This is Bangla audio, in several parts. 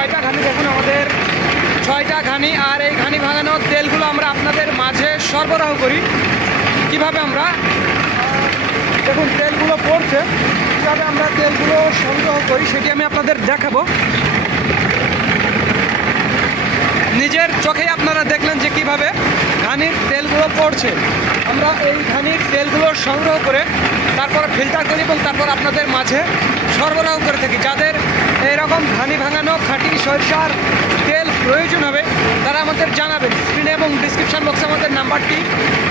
ছয়টা ঘানি, দেখুন আমাদের 6টা ঘানি। আর এই ঘানি ভাঙানো তেলগুলো আমরা আপনাদের মাঝে সরবরাহ করি। কিভাবে আমরা দেখুন তেলগুলো পড়ছে, কীভাবে আমরা তেলগুলো সংগ্রহ করি সেটি আমি আপনাদের দেখাবো। নিজের চোখেই আপনারা দেখলেন যে কিভাবে ঘানির তেলগুলো পড়ছে। আমরা এই ঘানির তেলগুলো সংগ্রহ করে তারপর ফিল্টার করি এবং তারপর আপনাদের মাঝে সরবরাহ করে থাকি। যাদের এরকম ঘানি ভাঙানো খাঁটি সরিষার তেল প্রয়োজন হবে তারা আমাদের জানাবেন। স্ক্রিনে এবং ডিসক্রিপশান বক্সে আমাদের নাম্বারটি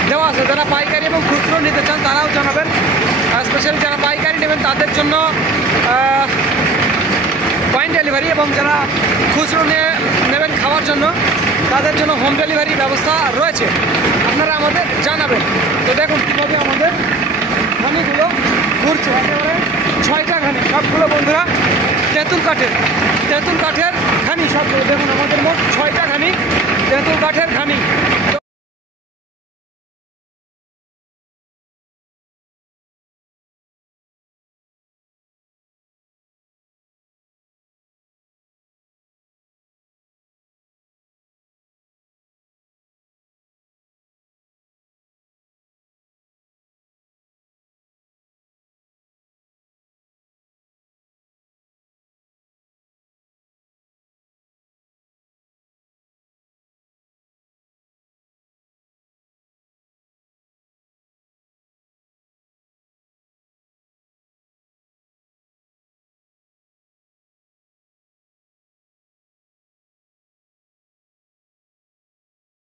দেওয়া আছে। যারা পাইকারি এবং খুচরো নিতে চান তারাও জানাবেন। স্পেশালি যারা পাইকারি নেবেন তাদের জন্য পয়েন্ট ডেলিভারি, এবং যারা খুচরো নেবেন খাওয়ার জন্য তাদের জন্য হোম ডেলিভারি ব্যবস্থা রয়েছে। আপনারা আমাদের জানাবেন। তো দেখুন কীভাবে আমাদের ঘানিগুলো ঘুরছে, একেবারে 6টা ঘানি, সবগুলো বন্ধুরা তেঁতুল কাঠের ঘানি সবগুলো। দেখুন আমাদের মোট 6টা ঘানি তেঁতুল কাঠের ঘানি। তো